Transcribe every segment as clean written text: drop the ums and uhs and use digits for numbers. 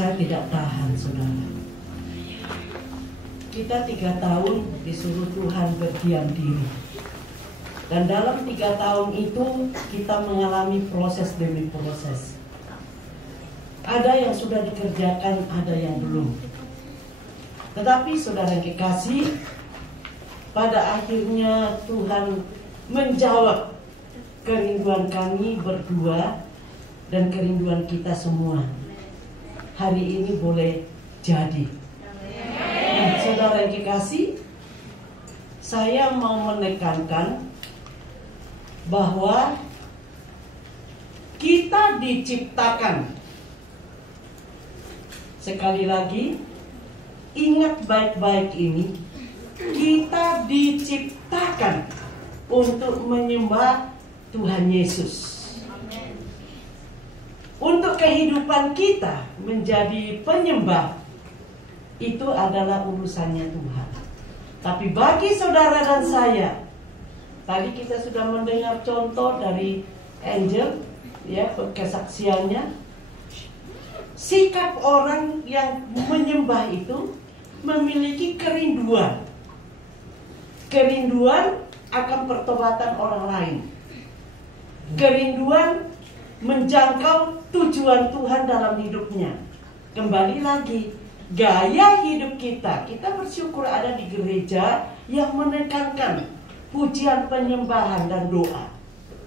Saya tidak tahan, saudara. Kita 3 tahun disuruh Tuhan berdiam diri. Dan dalam 3 tahun itu kita mengalami proses demi proses. Ada yang sudah dikerjakan, ada yang belum. Tetapi saudara yang kekasih, pada akhirnya Tuhan menjawab kerinduan kami berdua dan kerinduan kita semua. Hari ini boleh jadi. Nah, saudara yang kekasih, saya mau menekankan bahwa kita diciptakan. Sekali lagi, ingat baik-baik ini, kita diciptakan untuk menyembah Tuhan Yesus. Untuk kehidupan kita menjadi penyembah, itu adalah urusannya Tuhan. Tapi bagi saudara dan saya, tadi kita sudah mendengar contoh dari Angel, ya, kesaksiannya. Sikap orang yang menyembah itu memiliki kerinduan. Kerinduan akan pertobatan orang lain. Kerinduan menjangkau tujuan Tuhan dalam hidupnya. Kembali lagi, gaya hidup kita. Kita bersyukur ada di gereja yang menekankan pujian, penyembahan, dan doa.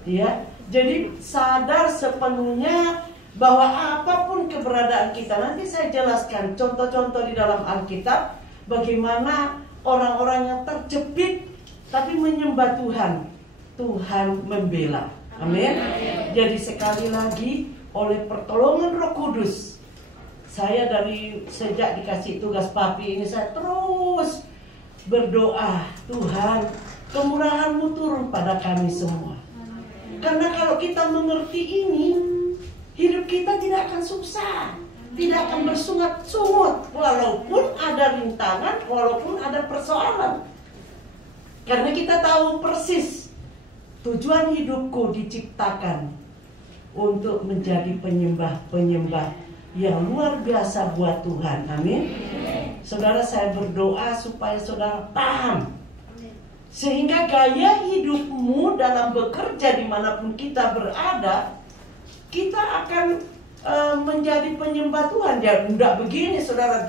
Ya, jadi sadar sepenuhnya bahwa apapun keberadaan kita, nanti saya jelaskan contoh-contoh di dalam Alkitab bagaimana orang-orang yang terjepit tapi menyembah Tuhan, Tuhan membela. Amin. Jadi sekali lagi, oleh pertolongan Roh Kudus, saya dari sejak dikasih tugas papi ini, saya terus berdoa, Tuhan, kemurahan-Mu turun pada kami semua. Karena kalau kita mengerti ini, hidup kita tidak akan susah, tidak akan bersungut-sungut, walaupun ada rintangan, walaupun ada persoalan. Karena kita tahu persis tujuan hidupku diciptakan untuk menjadi penyembah-penyembah yang luar biasa buat Tuhan. Amin. Saudara, saya berdoa supaya saudara paham, sehingga gaya hidupmu dalam bekerja dimanapun kita berada, kita akan menjadi penyembah Tuhan. Ya, enggak begini saudara,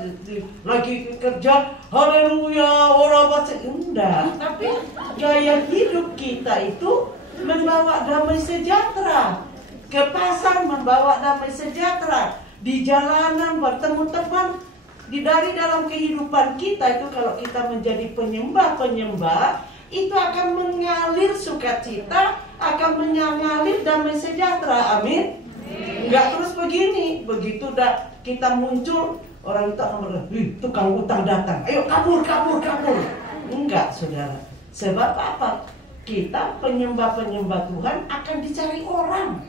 lagi kerja, haleluya, orang baca, enggak. Tapi gaya hidup kita itu membawa damai sejahtera. Ke pasar membawa damai sejahtera. Di jalanan bertemu teman. Dari dalam kehidupan kita itu, kalau kita menjadi penyembah-penyembah, itu akan mengalir sukacita, akan mengalir damai sejahtera. Amin. Enggak terus begini, begitu dah kita muncul, orang itu akan berkata, tukang utang datang, ayo kabur. Enggak, saudara. Sebab apa? Kita penyembah-penyembah Tuhan akan dicari orang.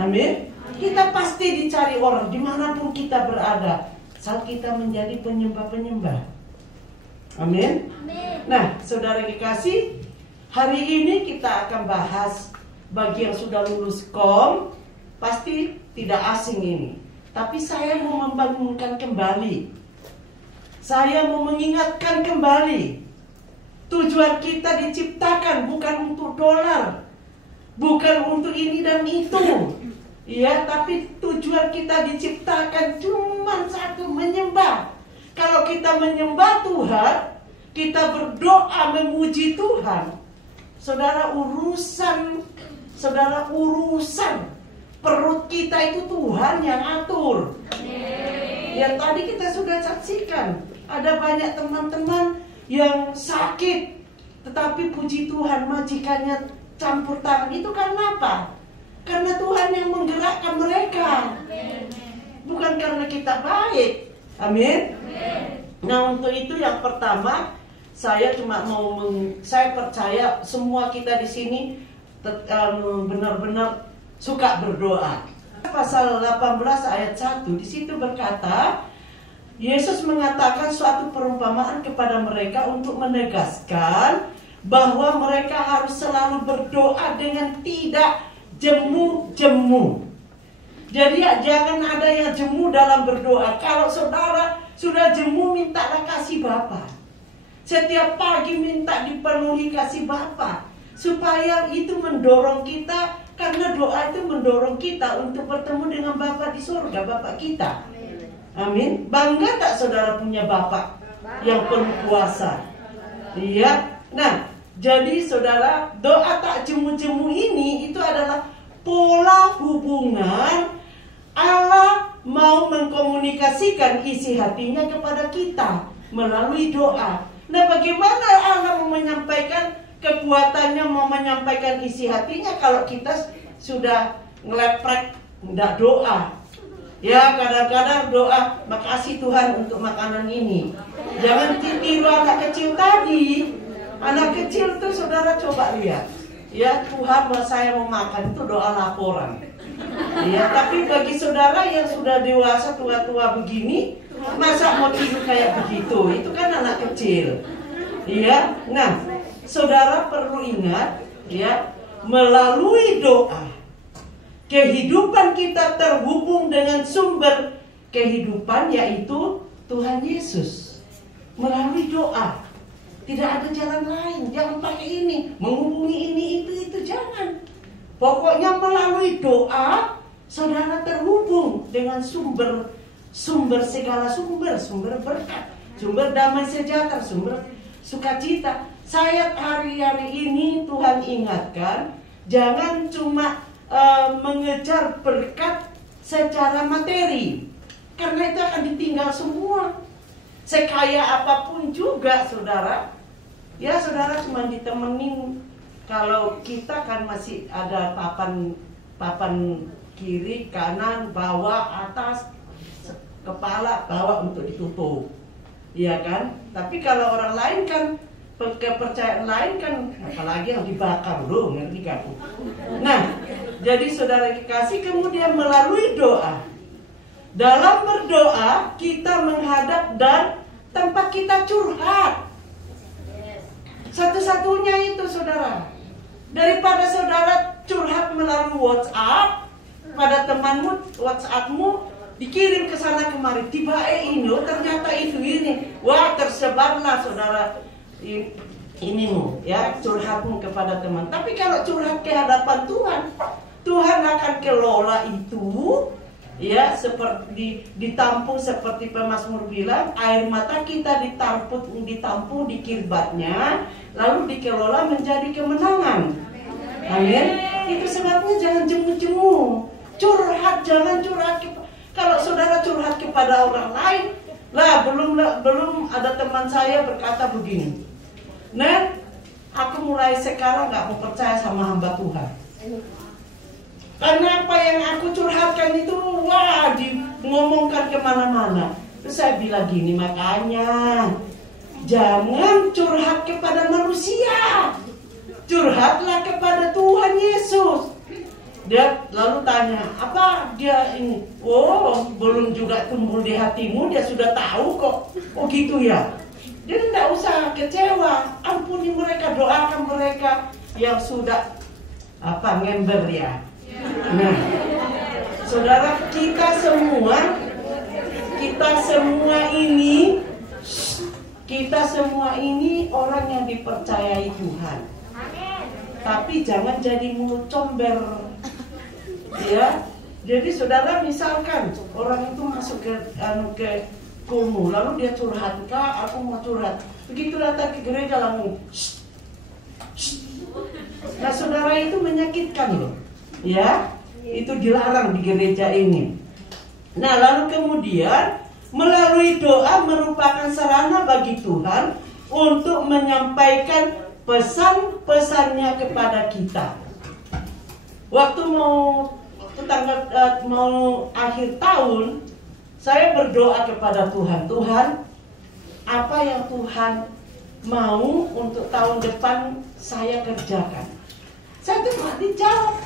Amin. Kita pasti dicari orang dimanapun kita berada, saat kita menjadi penyembah-penyembah. Amin. Nah, saudara dikasih, hari ini kita akan bahas, bagi yang sudah lulus kom, pasti tidak asing ini. Tapi saya mau membangunkan kembali. Saya mau mengingatkan kembali. Tujuan kita diciptakan bukan untuk dolar, bukan untuk ini dan itu. Ya, tapi tujuan kita diciptakan cuma satu, menyembah. Kalau kita menyembah Tuhan, kita berdoa memuji Tuhan, saudara, urusan perut kita itu Tuhan yang atur. Yang tadi kita sudah saksikan, ada banyak teman-teman yang sakit, tetapi puji Tuhan majikannya campur tangan. Itu karena apa? Karena Tuhan yang menggerakkan mereka, bukan karena kita baik. Amin. Nah, untuk itu yang pertama, saya cuma saya percaya semua kita di sini benar-benar suka berdoa. Pasal 18 ayat 1 di situ berkata, Yesus mengatakan suatu perumpamaan kepada mereka untuk menegaskan bahwa mereka harus selalu berdoa dengan tidak jemu-jemu. Jadi jangan ada yang jemu dalam berdoa. Kalau saudara sudah jemu, mintalah kasih Bapa. Setiap pagi minta dipenuhi kasih Bapa, supaya itu mendorong kita, karena doa itu mendorong kita untuk bertemu dengan Bapa di surga, Bapa kita. Amin. Bangga tak saudara punya Bapa yang penuh kuasa? Iya. Nah, jadi saudara, doa tak jemu-jemu ini itu adalah pola hubungan Allah mau mengkomunikasikan isi hatinya kepada kita melalui doa. Nah, bagaimana Allah mau menyampaikan kekuatannya, mau menyampaikan isi hatinya kalau kita sudah ngeleprek, enggak doa? Ya, kadang-kadang doa, makasih Tuhan untuk makanan ini. Jangan tiru anak kecil tadi. Anak kecil tuh saudara coba lihat. Ya, Tuhan, saya mau makan, itu doa laporan. Ya, tapi bagi saudara yang sudah dewasa, tua-tua begini, masa mau tidur kayak begitu? Itu kan anak kecil. Ya, nah, saudara perlu ingat, ya, melalui doa, kehidupan kita terhubung dengan sumber kehidupan, yaitu Tuhan Yesus. Melalui doa, tidak ada jalan lain. Jangan pakai ini, menghubungi ini, itu jangan. Pokoknya melalui doa, saudara terhubung dengan sumber segala sumber berkat, sumber damai sejahtera, sumber sukacita. Saya hari-hari ini Tuhan ingatkan, jangan cuma mengejar berkat secara materi, karena itu akan ditinggal semua. Sekaya apapun juga saudara, ya saudara cuma ditemenin. Kalau kita kan masih ada papan kiri, kanan, bawah, atas, kepala, bawah untuk ditutup, iya kan? Tapi kalau orang lain kan, kepercayaan lain kan, apalagi yang dibakar loh, ngerti kamu? Nah, jadi saudara kekasih, kemudian melalui doa, dalam berdoa kita menghadap dan tempat kita curhat. Satu-satunya itu saudara. Daripada saudara curhat melalui WhatsApp pada temanmu, WhatsAppmu dikirim ke sana kemari, tiba ini, ternyata itu ini, wah tersebarlah saudara inimu, ya, curhatmu kepada teman. Tapi kalau curhat ke hadapan Tuhan, Tuhan akan kelola itu, ya, seperti ditampung seperti pemazmur bilang, air mata kita ditampung di kirbatnya, lalu dikelola menjadi kemenangan. Amin. Itu sebabnya jangan jemu-jemu. Curhat, jangan curhat. Kalau saudara curhat kepada orang lain, belum ada teman saya berkata begini, Nah, aku mulai sekarang gak mau percaya sama hamba Tuhan. Karena apa yang aku curhatkan itu, ngomongkan kemana-mana. Terus saya bilang gini, makanya jangan curhat kepada manusia, curhatlah kepada Tuhan Yesus. Dia lalu tanya, apa dia ini? Oh, belum juga tumbuh di hatimu, dia sudah tahu kok. Oh gitu ya. Jadi tidak usah kecewa, ampuni mereka, doakan mereka yang sudah ngember ya. Nah, saudara, kita semua ini orang yang dipercayai Tuhan. Tapi jangan jadi mulut comber, ya. Jadi saudara, misalkan orang itu masuk ke kumuh, lalu dia curhat, Kak, aku mau curhat. Begitu datang ke gereja langsung, nah saudara, itu menyakitkan loh, ya. Itu dilarang di gereja ini. Nah, lalu kemudian melalui doa merupakan sarana bagi Tuhan untuk menyampaikan pesan-pesannya kepada kita. Waktu mau akhir tahun, saya berdoa kepada Tuhan, Tuhan, apa yang Tuhan mau untuk tahun depan saya kerjakan? Saya tuh gak dijawab.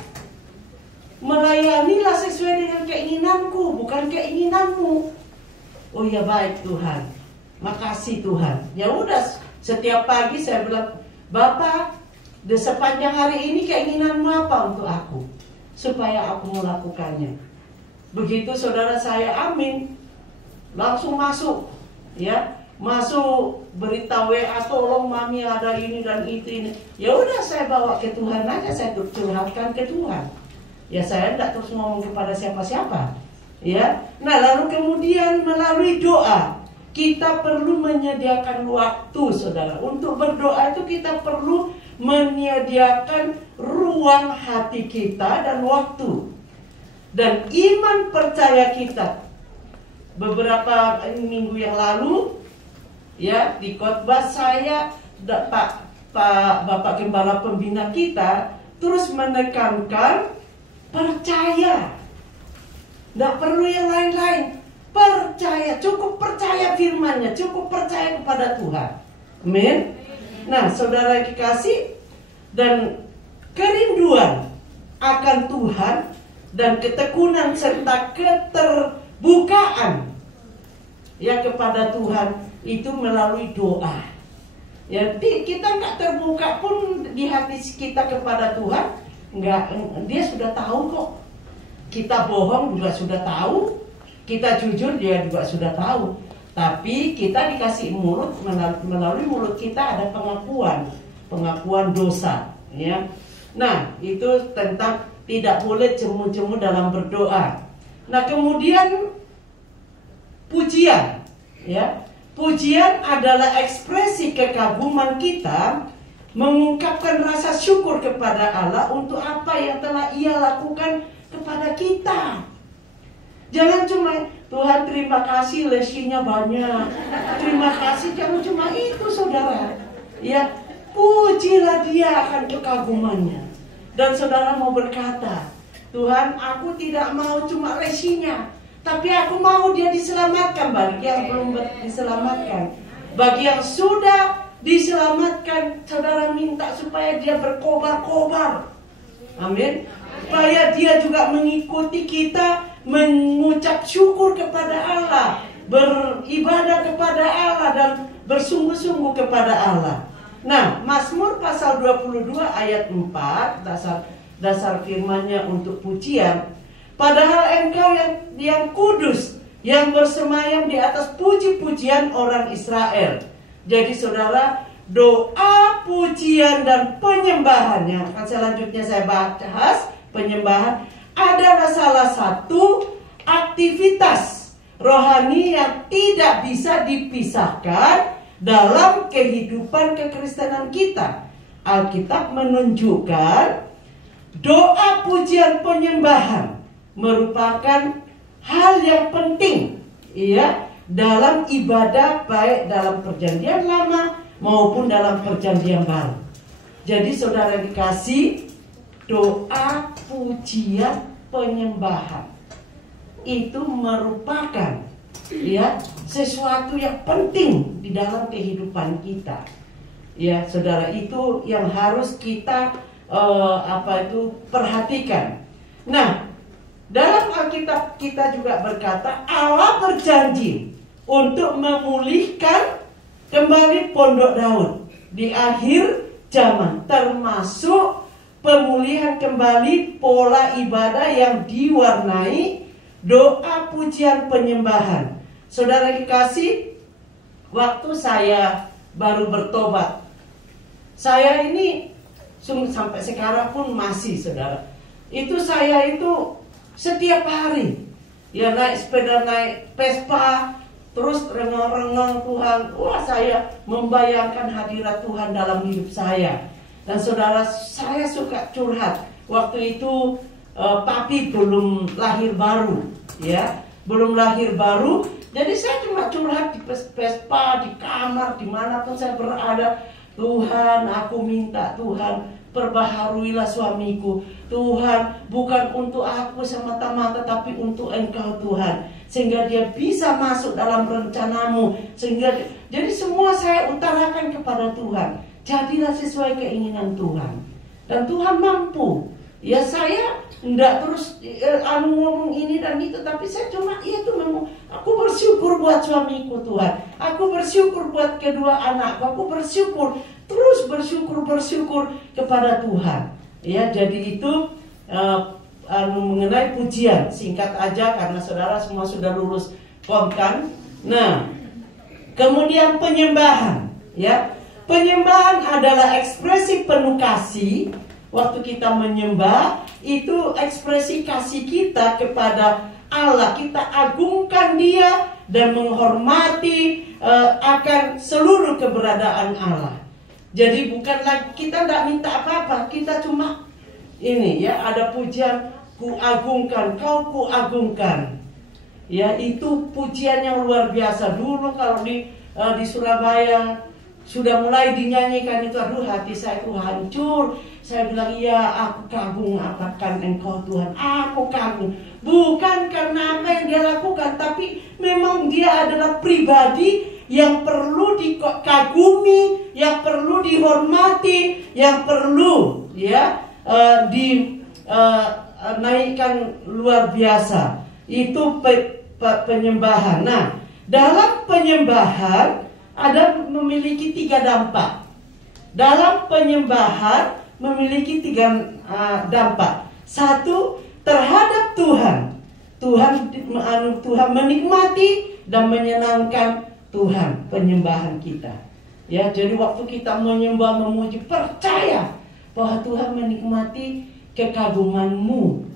Melayanilah sesuai dengan keinginanku, bukan keinginanmu. Oh ya, baik Tuhan, makasih Tuhan. Ya udah, setiap pagi saya bilang, Bapak, di sepanjang hari ini keinginanmu apa untuk aku, supaya aku melakukannya. Begitu saudara saya amin, langsung masuk, ya, masuk beritahu WA, tolong mami ada ini dan itu ini. Ya udah, saya bawa ke Tuhan aja, saya curhatkan ke Tuhan. Ya saya tidak terus ngomong kepada siapa-siapa, ya. Nah lalu kemudian melalui doa kita perlu menyediakan waktu, saudara. Untuk berdoa itu kita perlu menyediakan ruang hati kita dan waktu. Dan iman percaya kita, beberapa minggu yang lalu, ya, di khotbah saya, Bapak Gembala Pembina kita terus menekankan percaya. Tidak perlu yang lain-lain. Percaya, cukup percaya firman-Nya, cukup percaya kepada Tuhan. Amin. Nah, saudara dikasih, dan kerinduan akan Tuhan dan ketekunan serta keterbukaan ya kepada Tuhan itu melalui doa. Ya, kita nggak terbuka pun di hati kita kepada Tuhan, dia sudah tahu kok. Kita bohong juga sudah tahu. Kita jujur dia juga sudah tahu. Tapi kita dikasih mulut, melalui mulut kita ada pengakuan dosa, ya. Nah, itu tentang tidak boleh jemu-jemu dalam berdoa. Nah, kemudian pujian, ya. Pujian adalah ekspresi kekaguman kita, mengungkapkan rasa syukur kepada Allah untuk apa yang telah Ia lakukan kepada kita. Jangan cuma Tuhan terima kasih lesinya banyak, terima kasih, jangan cuma itu saudara. Ya, pujilah Dia akan kekagumannya. Dan saudara mau berkata, Tuhan, aku tidak mau cuma lesinya, tapi aku mau dia diselamatkan. Bagi yang belum diselamatkan, bagi yang sudah diselamatkan, saudara minta supaya dia berkobar-kobar. Amin. Supaya dia juga mengikuti kita, mengucap syukur kepada Allah, beribadah kepada Allah, dan bersungguh-sungguh kepada Allah. Nah, Mazmur pasal 22 ayat 4, dasar firman-Nya untuk pujian. Padahal engkau yang kudus, yang bersemayam di atas puji-pujian orang Israel. Jadi saudara, doa, pujian, dan penyembahannya, selanjutnya saya bahas, penyembahan adalah salah satu aktivitas rohani yang tidak bisa dipisahkan dalam kehidupan kekristenan kita. Alkitab menunjukkan doa, pujian, penyembahan merupakan hal yang penting, ya, dalam ibadah, baik dalam perjanjian lama maupun dalam perjanjian baru. Jadi saudara dikasih, doa, pujian, penyembahan itu merupakan, ya, sesuatu yang penting di dalam kehidupan kita. Ya, saudara, itu yang harus kita perhatikan. Nah, dalam Alkitab kita juga berkata Allah berjanji untuk memulihkan kembali pondok Daud di akhir zaman, termasuk pemulihan kembali pola ibadah yang diwarnai doa, pujian, penyembahan. Saudara dikasih, waktu saya baru bertobat, saya ini sampai sekarang pun masih, saudara, itu saya itu setiap hari ya naik sepeda, naik Vespa, terus rengang-rengang Tuhan. Wah, saya membayangkan hadirat Tuhan dalam hidup saya. Dan saudara, saya suka curhat. Waktu itu papi belum lahir baru, ya, belum lahir baru. Jadi saya cuma curhat di Vespa, di kamar, dimanapun saya berada. Tuhan, aku minta, Tuhan, perbaharuilah suamiku. Tuhan, bukan untuk aku semata-mata, tapi untuk Engkau, Tuhan, sehingga dia bisa masuk dalam rencanamu. Jadi semua saya utarakan kepada Tuhan. Jadilah sesuai keinginan Tuhan. Dan Tuhan mampu. Ya, saya enggak terus ngomong ini dan itu, tapi saya cuma aku bersyukur buat suamiku, Tuhan. Aku bersyukur buat kedua anakku. Aku bersyukur, terus bersyukur kepada Tuhan. Ya, jadi itu mengenai pujian. Singkat aja karena saudara semua sudah lulus kom kan. Nah, kemudian penyembahan, ya. Penyembahan adalah ekspresi penuh kasih. Waktu kita menyembah, itu ekspresi kasih kita kepada Allah. Kita agungkan Dia dan menghormati akan seluruh keberadaan Allah. Jadi bukan lagi kita tidak minta apa-apa, kita cuma ini ya, ada pujian, ku agungkan, kau ku agungkan. Ya, itu pujian yang luar biasa. Dulu kalau di Surabaya sudah mulai dinyanyikan itu, aduh hati saya itu hancur. Saya bilang, iya aku kagum akan Engkau Tuhan, aku kagum. Bukan karena apa yang Dia lakukan, tapi memang Dia adalah pribadi yang perlu dikagumi, yang perlu dihormati, yang perlu ya dinaikkan luar biasa. Itu penyembahan. Nah, dalam penyembahan ada memiliki 3 dampak. Dalam penyembahan memiliki 3 dampak. 1, terhadap Tuhan. Tuhan menikmati dan menyenangkan Tuhan penyembahan kita. Ya, jadi waktu kita menyembah, memuji, percaya bahwa Tuhan menikmati kekagumanmu,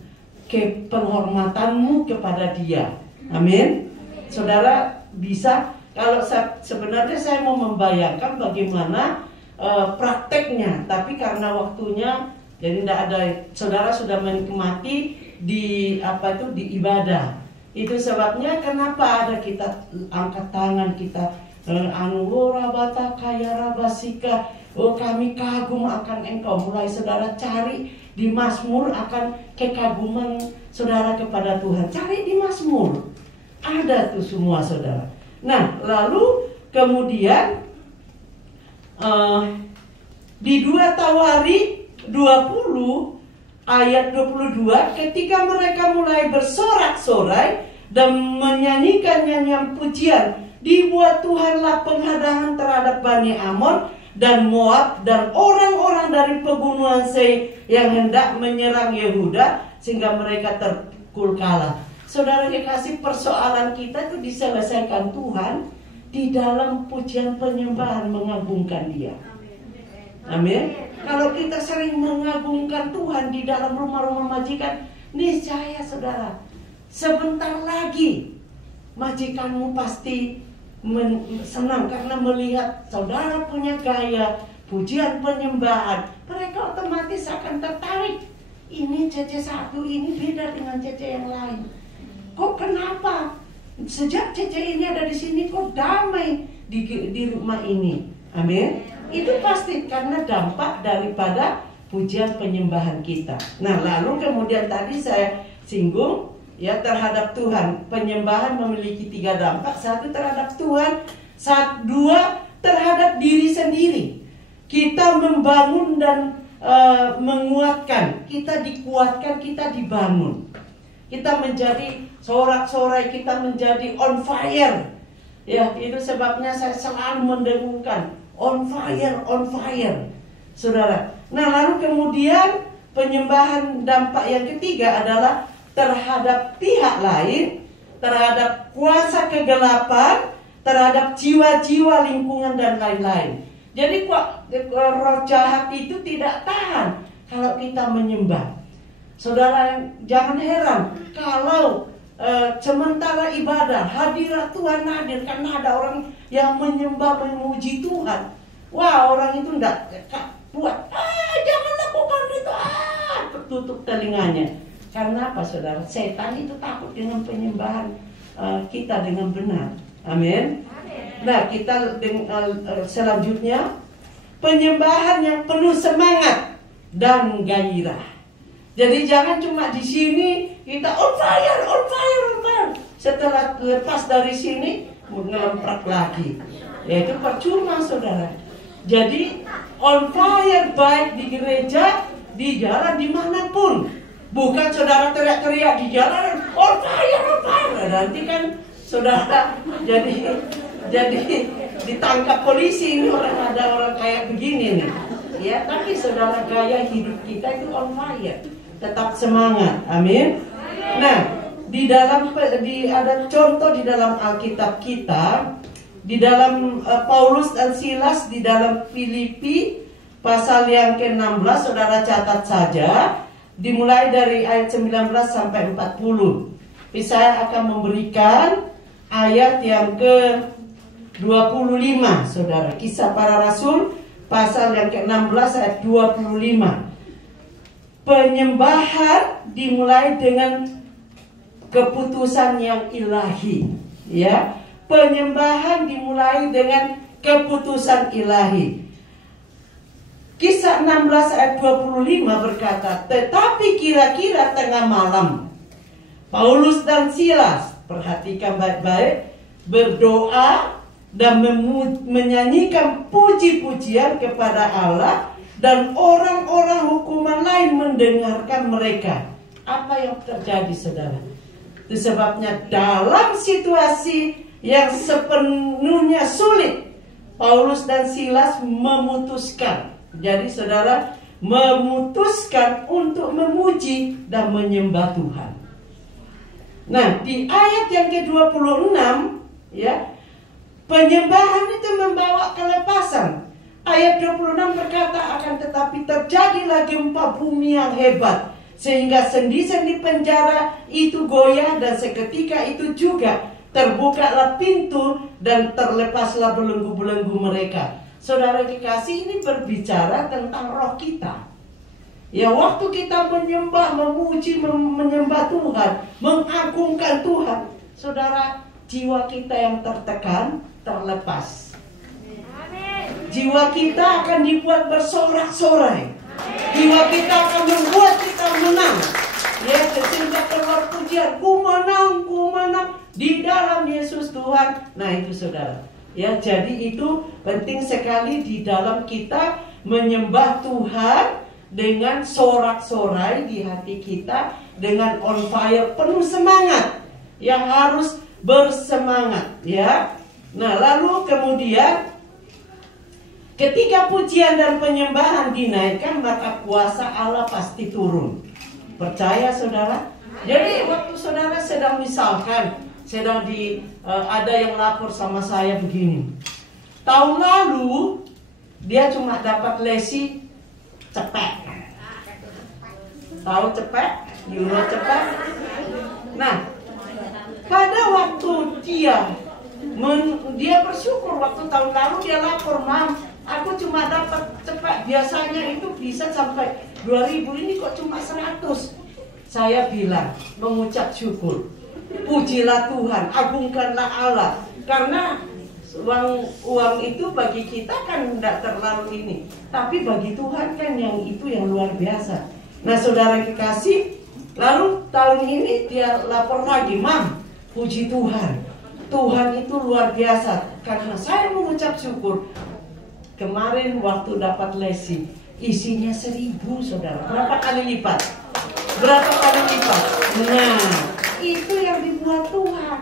penghormatanmu kepada Dia. Amin. Saudara bisa, kalau sebenarnya saya mau membayangkan bagaimana prakteknya, tapi karena waktunya jadi tidak ada. Saudara sudah menikmati di ibadah. Itu sebabnya kenapa ada kita angkat tangan, kita rabata kaya rabasika, oh kami kagum akan Engkau. Mulai saudara cari di Mazmur akan kekaguman saudara kepada Tuhan. Cari di Mazmur, ada tuh semua saudara. Nah, lalu kemudian di 2 Tawari 20 ayat 22, ketika mereka mulai bersorak-sorai dan menyanyikan nyanyian pujian, dibuat Tuhanlah penghadangan terhadap Bani Amon dan Moab dan orang-orang dari pegunungan Seir yang hendak menyerang Yehuda, sehingga mereka terpukul kalah. Saudara kekasih, persoalan kita itu diselesaikan Tuhan di dalam pujian penyembahan, mengagungkan Dia. Amin. Kalau kita sering mengagungkan Tuhan di dalam rumah-rumah majikan, niscaya saudara, sebentar lagi majikanmu pasti senang karena melihat saudara punya gaya pujian penyembahan. Mereka otomatis akan tertarik. Ini cece satu ini beda dengan cece yang lain. Kok kenapa? Sejak cece ini ada di sini kok damai di rumah ini. Amin. Itu pasti karena dampak daripada pujian penyembahan kita. Nah, lalu kemudian tadi saya singgung ya, terhadap Tuhan. Penyembahan memiliki 3 dampak. 1 terhadap Tuhan, 2 terhadap diri sendiri. Kita membangun dan menguatkan. Kita dikuatkan, kita dibangun. Kita menjadi sorak-sorai, kita menjadi on fire. Ya, itu sebabnya saya selalu mendengungkan on fire, saudara. Nah, lalu kemudian penyembahan dampak yang ketiga adalah terhadap pihak lain, terhadap kuasa kegelapan, terhadap jiwa-jiwa lingkungan dan lain-lain. Jadi roh jahat itu tidak tahan kalau kita menyembah. Saudara, jangan heran kalau sementara ibadah hadirat Tuhan hadir, karena ada orang yang menyembah, memuji Tuhan. Wah, orang itu enggak buat, jangan lakukan itu, tertutup telinganya. Karena apa saudara? Setan itu takut dengan penyembahan kita dengan benar. Amin. Nah, kita selanjutnya penyembahan yang penuh semangat dan gairah. Jadi jangan cuma di sini kita on fire. Setelah lepas dari sini ngelemprak lagi. Ya itu percuma saudara. Jadi on fire baik di gereja, di jalan, dimanapun. Bukan saudara teriak-teriak di jalan on fire. Nanti kan saudara jadi ditangkap polisi ini, ada orang kayak begini nih. Ya, tapi saudara, gaya hidup kita itu on fire. tetap semangat. Amin. Nah, ada contoh di dalam Alkitab kita, di dalam Paulus dan Silas di dalam Filipi pasal yang ke-16, saudara catat saja, dimulai dari ayat 19 sampai 40. Saya akan memberikan ayat yang ke-25, saudara. Kisah Para Rasul pasal yang ke-16 ayat 25. Penyembahan dimulai dengan keputusan yang ilahi, ya. Penyembahan dimulai dengan keputusan ilahi. Kisah 16 ayat 25 berkata, tetapi kira-kira tengah malam, Paulus dan Silas, perhatikan baik-baik, berdoa dan menyanyikan puji-pujian kepada Allah, dan orang-orang hukuman lain mendengarkan mereka. Apa yang terjadi, saudara? Itu sebabnya dalam situasi yang sepenuhnya sulit, Paulus dan Silas memutuskan. Jadi saudara, memutuskan untuk memuji dan menyembah Tuhan. Nah, di ayat yang ke-26, ya, penyembahan itu membawa kelepasan. Ayat 26 berkata, akan tetapi terjadilah gempa bumi yang hebat, sehingga sendi-sendi penjara itu goyah, dan seketika itu juga terbukalah pintu dan terlepaslah belenggu-belenggu mereka. Saudara kekasih, ini berbicara tentang roh kita. Ya, waktu kita menyembah, memuji, menyembah Tuhan, mengagungkan Tuhan, saudara, jiwa kita yang tertekan terlepas. Jiwa kita akan dibuat bersorak-sorai. Jiwa kita akan membuat kita menang. Ya, sehingga keluar pujian, ku menang di dalam Yesus Tuhan. Nah, itu saudara. Ya, jadi itu penting sekali di dalam kita menyembah Tuhan dengan sorak-sorai di hati kita, dengan on fire, penuh semangat, yang harus bersemangat, ya. Nah, lalu kemudian ketika pujian dan penyembahan dinaikkan, maka kuasa Allah pasti turun. Percaya, saudara? Jadi waktu saudara sedang ada yang lapor sama saya begini. Tahun lalu dia cuma dapat lesi cepet. Tahu cepet? Euro cepet? Nah, pada waktu dia bersyukur, waktu tahun lalu dia lapor, Mam, aku cuma dapat cepet. Biasanya itu bisa sampai 2000, ini kok cuma 100. Saya bilang, mengucap syukur. Pujilah Tuhan, agungkanlah Allah. Karena uang itu bagi kita kan tidak terlalu ini, tapi bagi Tuhan kan yang luar biasa. Nah, saudara kekasih, lalu tahun ini dia lapor lagi, Mam, puji Tuhan, Tuhan itu luar biasa. Karena saya mengucap syukur, kemarin waktu dapat lesi, isinya 1000, saudara. Berapa kali lipat? Berapa kali lipat? Nah, itu yang dibuat Tuhan.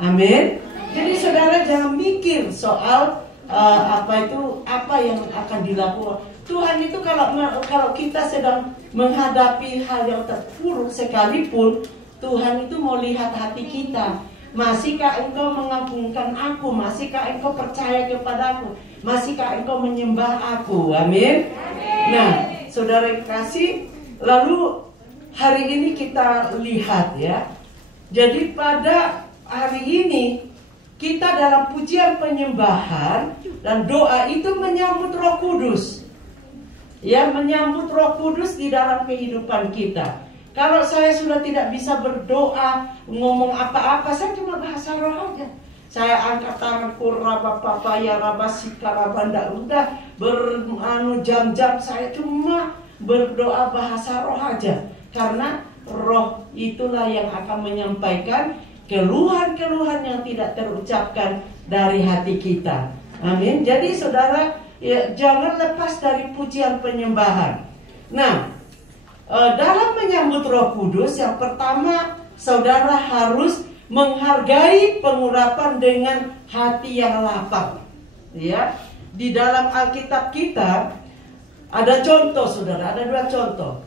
Amin. Jadi saudara jangan mikir soal apa yang akan dilakukan. Tuhan itu kalau kita sedang menghadapi hal yang terpuruk sekalipun, Tuhan itu mau lihat hati kita. Masihkah engkau mengagungkan aku? Masihkah engkau percaya kepadaku? Masihkah engkau menyembah aku? Amin. Nah, saudara kasih, lalu hari ini kita lihat, ya. Jadi pada hari ini kita dalam pujian penyembahan dan doa itu menyambut Roh Kudus. Ya, menyambut Roh Kudus di dalam kehidupan kita. Kalau saya sudah tidak bisa berdoa, ngomong apa-apa, saya cuma bahasa roh aja. Saya angkat tanganku, raba ya raba sika raba ndak, udah jam-jam saya cuma berdoa bahasa roh aja. Karena roh itulah yang akan menyampaikan keluhan-keluhan yang tidak terucapkan dari hati kita. Amin. Jadi saudara, ya, jangan lepas dari pujian penyembahan. Nah, dalam menyambut Roh Kudus, yang pertama saudara harus menghargai pengurapan dengan hati yang lapang. Ya, di dalam Alkitab kita ada contoh, saudara, ada 2 contoh.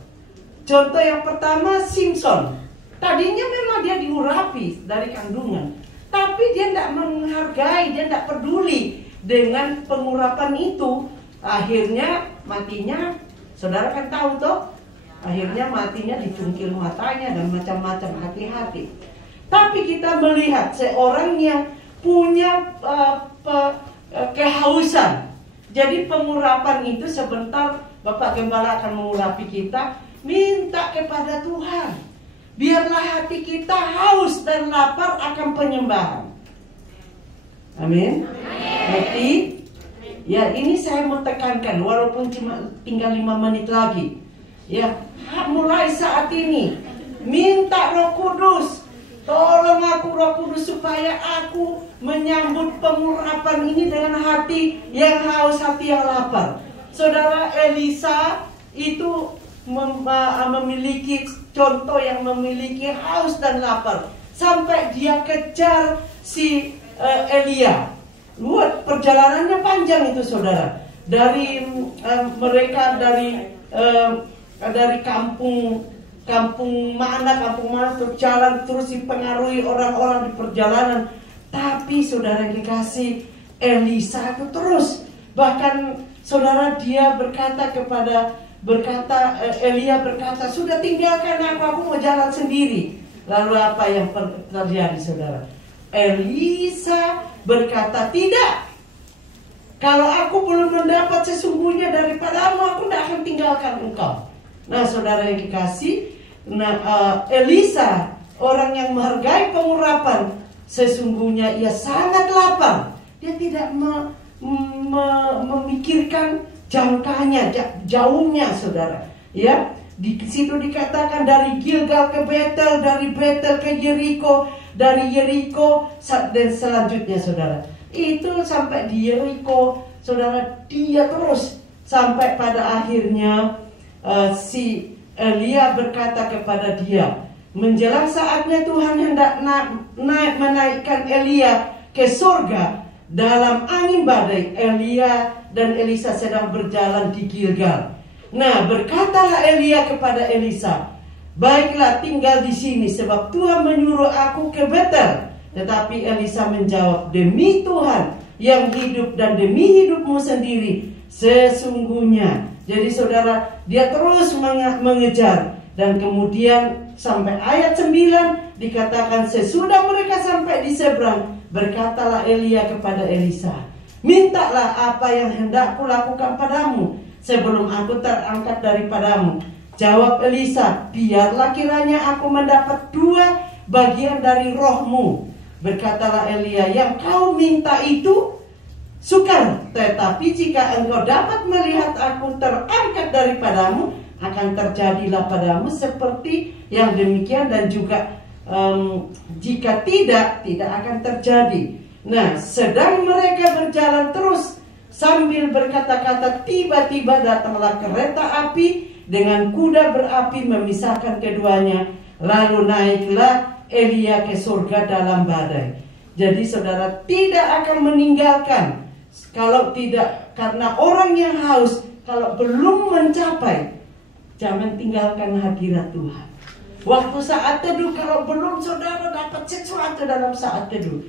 Contoh yang pertama, Simpson. Tadinya memang dia diurapi dari kandungan, tapi dia tidak menghargai, dia tidak peduli dengan pengurapan itu. Akhirnya matinya, saudara kan tahu toh, akhirnya matinya dicungkil matanya dan macam-macam, hati-hati. Tapi kita melihat seorang yang punya kehausan. Jadi pengurapan itu sebentar Bapak Gembala akan mengurapi kita. Minta kepada Tuhan, biarlah hati kita haus dan lapar akan penyembahan. Amin. Ngerti? Ya, ini saya mau tekankan walaupun cuma tinggal 5 menit lagi. Ya, mulai saat ini minta Roh Kudus, tolong aku Roh Kudus supaya aku menyambut pengurapan ini dengan hati yang haus, hati yang lapar. Saudara, Elisa itu memiliki contoh yang memiliki haus dan lapar sampai dia kejar si Elia. Buat perjalanannya panjang itu, saudara. Dari mereka dari kampung mana berjalan terus dipengaruhi orang-orang di perjalanan. Tapi saudara yang dikasih, Elisa itu terus, bahkan saudara dia Elia berkata, sudah tinggalkan aku mau jalan sendiri. Lalu apa yang terjadi, saudara? Elisa berkata, tidak, kalau aku belum mendapat sesungguhnya daripadamu, aku tidak akan tinggalkan engkau. Nah, saudara yang dikasih, Elisa, orang yang menghargai pengurapan, sesungguhnya ia sangat lapar. Dia tidak memikirkan jangkanya, jauhnya, saudara. Ya, di situ dikatakan dari Gilgal ke Betel, dari Betel ke Yeriko, dari Yeriko dan selanjutnya, saudara. Itu sampai di Yeriko, saudara, dia terus sampai pada akhirnya si Elia berkata kepada dia, menjelang saatnya Tuhan hendak menaikkan Elia ke surga. Dalam angin badai, Elia dan Elisa sedang berjalan di Gilgal. Nah, berkatalah Elia kepada Elisa, baiklah, tinggal di sini sebab Tuhan menyuruh aku ke Betel. Tetapi Elisa menjawab, demi Tuhan yang hidup dan demi hidupmu sendiri, sesungguhnya. Jadi saudara, dia terus mengejar. Dan kemudian sampai ayat 9 dikatakan, sesudah mereka sampai di seberang, berkatalah Elia kepada Elisa, mintalah apa yang hendak kulakukan padamu sebelum aku terangkat daripadamu. Jawab Elisa, biarlah kiranya aku mendapat 2 bagian dari rohmu. Berkatalah Elia, yang kau minta itu sukar, tetapi jika engkau dapat melihat aku terangkat daripadamu, akan terjadilah padamu seperti yang demikian, dan juga jika tidak akan terjadi. Nah, sedang mereka berjalan terus sambil berkata-kata, tiba-tiba datanglah kereta api dengan kuda berapi memisahkan keduanya. Lalu naiklah Elia ke surga dalam badai. Jadi saudara tidak akan meninggalkan, kalau tidak, karena orang yang haus, kalau belum mencapai, jangan tinggalkan hadirat Tuhan. Waktu saat teduh, kalau belum saudara dapat sesuatu dalam saat teduh,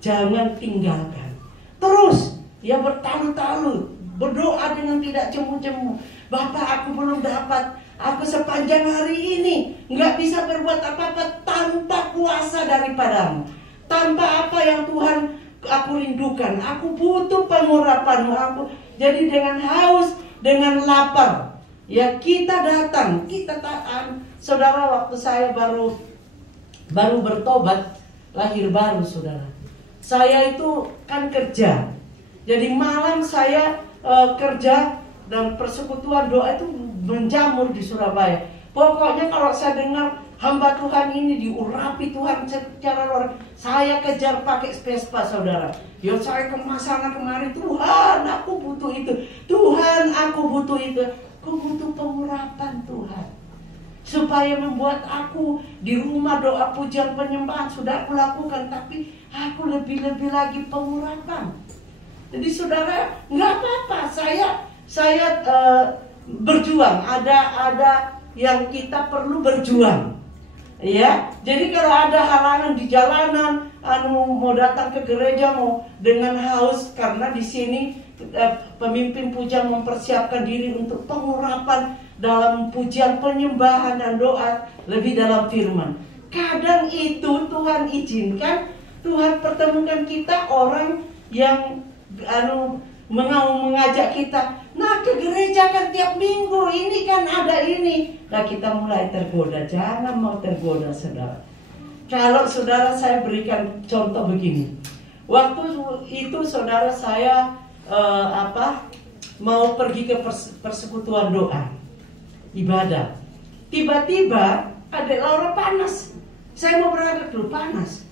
jangan tinggalkan. Terus, ya bertalu-talu, berdoa dengan tidak jemu-jemu. Bapak, aku belum dapat, aku sepanjang hari ini nggak bisa berbuat apa-apa tanpa kuasa daripadamu, tanpa apa yang Tuhan aku rindukan. Aku butuh pengurapanmu. Jadi dengan haus, dengan lapar, ya kita datang, kita taat. Saudara, waktu saya baru bertobat, lahir baru, saudara. Saya itu kan kerja. Jadi malam saya kerja, dan persekutuan doa itu menjamur di Surabaya. Pokoknya kalau saya dengar hamba Tuhan ini diurapi Tuhan secara luar, saya kejar pakai Vespa, saudara. Ya, saya kemasangan kemarin, Tuhan aku butuh itu, Tuhan aku butuh itu. Aku butuh pengurapan Tuhan, supaya membuat aku di rumah doa pujian penyembahan sudah aku lakukan, tapi aku lebih-lebih lagi pengurapan. Jadi saudara, nggak apa-apa, saya berjuang. Ada yang kita perlu berjuang. Ya, jadi kalau ada halangan di jalanan, mau datang ke gereja mau dengan haus, karena di sini pemimpin puja mempersiapkan diri untuk pengurapan dalam pujian, penyembahan dan doa lebih dalam firman. Kadang itu Tuhan izinkan, Tuhan pertemukan kita orang yang mengajak kita, nah ke gereja kan tiap minggu, ini kan ada ini. Nah kita mulai tergoda. Jangan mau tergoda, saudara. Kalau saudara, saya berikan contoh begini. Waktu itu saudara saya mau pergi ke persekutuan doa, ibadah. Tiba-tiba ada Laura panas. Saya mau berangkat dulu, panas.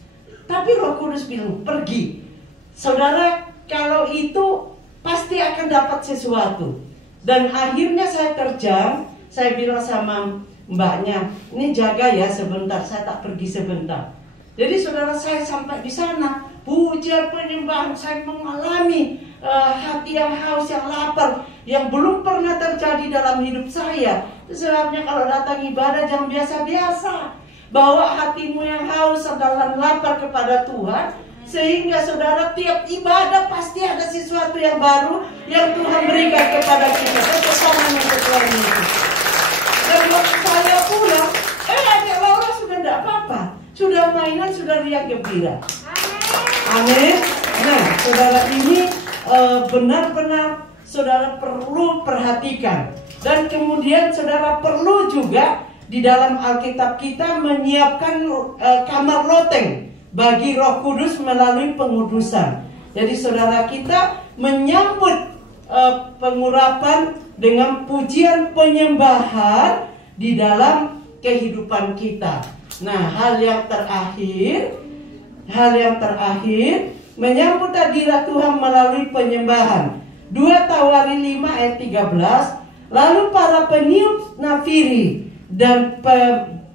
Tapi Roh Kudus bilang pergi. Saudara, kalau itu pasti akan dapat sesuatu. Dan akhirnya saya terjang. Saya bilang sama mbaknya, ini jaga ya sebentar, saya tak pergi sebentar. Jadi saudara, saya sampai di sana, pujian penyembahan, saya mengalami hati yang haus, yang lapar, yang belum pernah terjadi dalam hidup saya. Itu sebabnya kalau datang ibadah jangan biasa-biasa. Bawa hatimu yang haus dan lapar kepada Tuhan, sehingga saudara tiap ibadah pasti ada sesuatu yang baru yang Tuhan berikan kepada kita. Kesamaan untuk Tuhan Yesus. Dan waktu saya pulang, adik Laura sudah tidak apa-apa, sudah mainan, sudah riang gembira. Amin. Nah, saudara, ini benar-benar saudara perlu perhatikan. Dan kemudian saudara perlu juga di dalam Alkitab kita menyiapkan kamar loteng bagi Roh Kudus melalui pengudusan. Jadi saudara, kita menyambut pengurapan dengan pujian penyembahan di dalam kehidupan kita. Nah, hal yang terakhir menyambut hadirat Tuhan melalui penyembahan. 2 Tawari 5 ayat 13. Lalu para peniup nafiri dan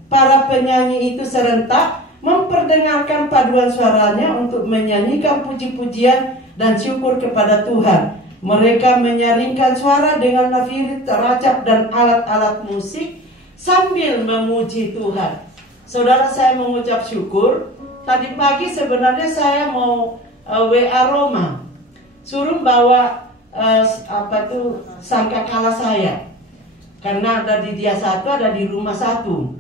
para penyanyi itu serentak memperdengarkan paduan suaranya untuk menyanyikan puji-pujian dan syukur kepada Tuhan. Mereka menyaringkan suara dengan nafiri, teracap dan alat-alat musik sambil memuji Tuhan. Saudara, saya mengucap syukur. Tadi pagi sebenarnya saya mau WA Roma, suruh bawa sangkakala saya, karena ada di dia satu, ada di rumah satu.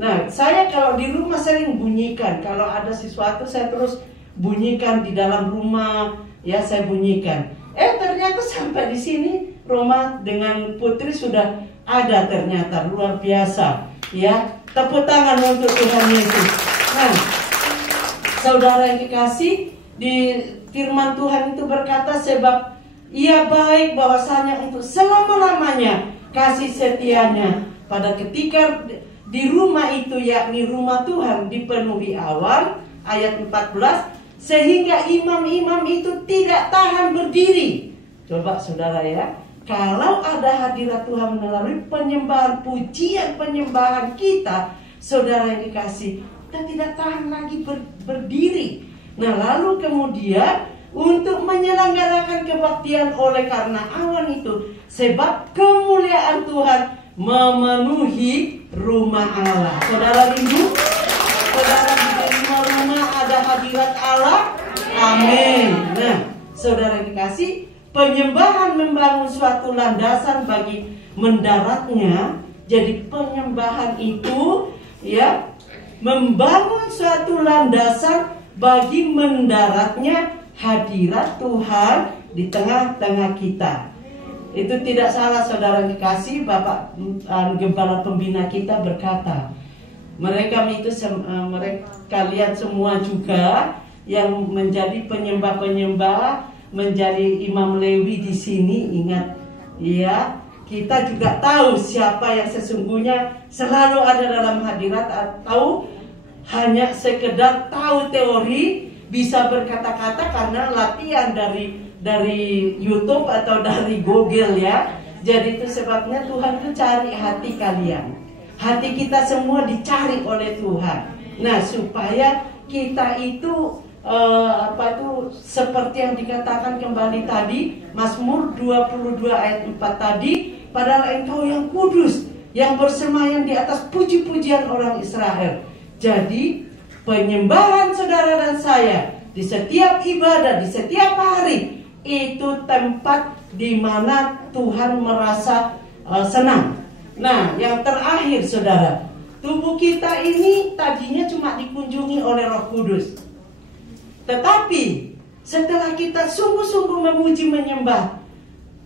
Nah, saya kalau di rumah sering bunyikan, kalau ada sesuatu saya terus bunyikan di dalam rumah, ya saya bunyikan. Ternyata sampai di sini Roma dengan Putri sudah ada, ternyata luar biasa, ya. Tepuk tangan untuk Tuhan Yesus. Nah, saudara yang dikasih, di firman Tuhan itu berkata, sebab Ia baik bahwasanya untuk selama-lamanya kasih setianya. Pada ketika di rumah itu, yakni rumah Tuhan, dipenuhi awan, ayat 14, sehingga imam-imam itu tidak tahan berdiri. Coba saudara ya, kalau ada hadirat Tuhan melalui penyembahan, pujian penyembahan kita, saudara yang dikasih, kita tidak tahan lagi berdiri. Nah, lalu kemudian untuk menyelenggarakan kebaktian oleh karena awan itu, sebab kemuliaan Tuhan memenuhi rumah Allah. Saudara rindu? Saudara di rumah ada hadirat Allah? Amin. Nah, saudara dikasih, penyembahan membangun suatu landasan bagi mendaratnya. Jadi penyembahan itu ya membangun suatu landasan bagi mendaratnya hadirat Tuhan di tengah-tengah kita. Itu tidak salah, saudara dikasih. Bapak Gembala Pembina kita berkata, mereka itu kalian semua juga yang menjadi penyembah-penyembah, menjadi imam Lewi di sini, ingat ya, kita juga tahu siapa yang sesungguhnya selalu ada dalam hadirat, atau hanya sekedar tahu teori, bisa berkata-kata karena latihan dari YouTube atau dari Google ya. Jadi itu sebabnya Tuhan itu cari hati kalian. Hati kita semua dicari oleh Tuhan. Nah, supaya kita itu seperti yang dikatakan kembali tadi, Mazmur 22 ayat 4 tadi, padahal engkau yang kudus, yang bersemayam di atas puji-pujian orang Israel. Jadi penyembahan saudara dan saya di setiap ibadah, di setiap hari, itu tempat di mana Tuhan merasa senang. Nah, yang terakhir saudara, tubuh kita ini tadinya cuma dikunjungi oleh Roh Kudus. Tetapi setelah kita sungguh-sungguh memuji menyembah,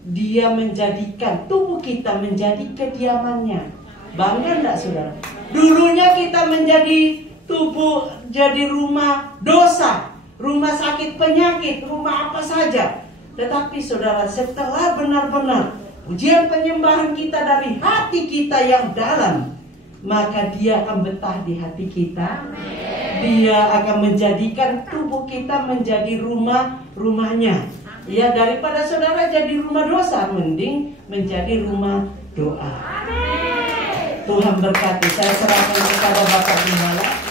Dia menjadikan tubuh kita menjadi kediamannya. Bangga enggak saudara? Dulunya kita menjadi tubuh, jadi rumah dosa, rumah sakit penyakit, rumah apa saja. Tetapi saudara, setelah benar-benar pujian penyembahan kita dari hati kita yang dalam, maka Dia akan betah di hati kita. Dia akan menjadikan tubuh kita menjadi rumahnya. Ya, daripada saudara jadi rumah dosa, mending menjadi rumah doa. Tuhan berkati. Saya serahkan kepada Bapak Gembala.